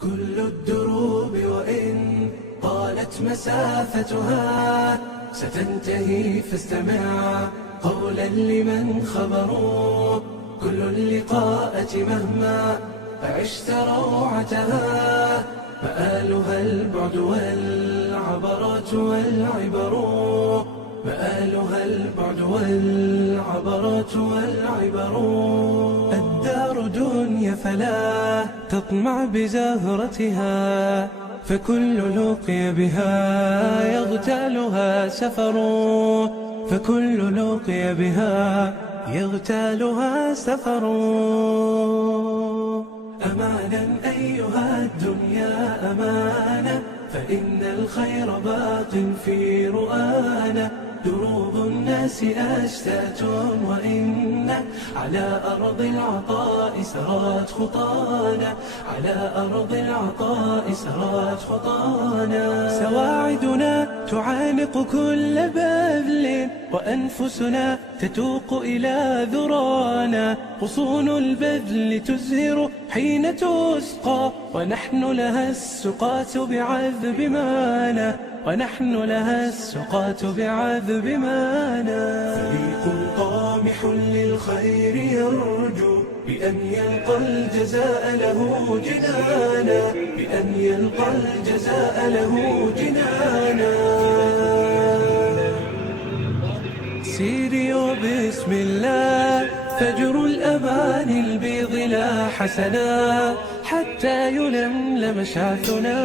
كل الدروب وإن طالت مسافتها ستنتهي، فاستمع قولا لمن خبروا. كل اللقاءات مهما عشت روعتها مآلها البعد والعبرات والعبر، مآلها البعد والعبرات والعبر. الدار دنيا فلا تطمع بزهرتها، فكل لقي بها يغتالها سفر، فكل لقي بها يغتالها سفر. أمانا أيها الدنيا أمانة، فإن الخير باق في رؤانا. دروب الناس أشتات وإن على أرض العطاء سرت خطانا، على أرض العطاء سرت خطانا. سواعدنا تعانق كل بذل، وأنفسنا تتوق إلى ذرانا. غصون البذل تزهر حين تسقى، ونحن لها السقاة بعذب مانا، ونحن لها السقاة بعذب مانا. فريق طامح للخير يرجو بأن يلقى الجزاء له جنانا، بأن يلقى الجزاء له جنانا. سيري وبسم الله فجر الأمان البيض لا حسنا، حتى يلملم شعثنا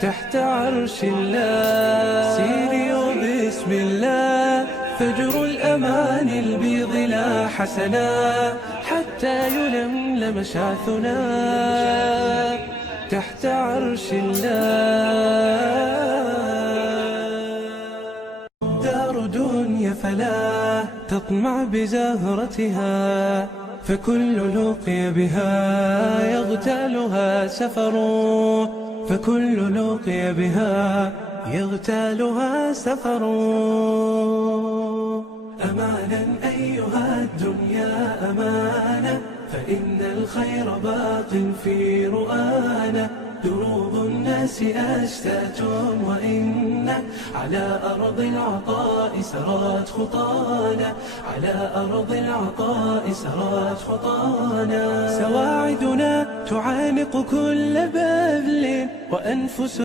تحت عرش الله. سيري وبسم الله فجر الأمان البيض لا حسنا، حتى يلملم شعثنا تحت عرش الله. دار دنيا فلا تطمع بزهرتها، فكل لقي بها يغتالها سفر، فكل لقي بها يغتالها سفر. أمانا أيها الدنيا أمانة، فإن الخير باق في رؤانا. دروب الناس أشتات وإن على أرض العطاء سرت خطانا، على أرض العطاء سرت خطانا. سواعدنا تعانق كل بذل، وأنفسنا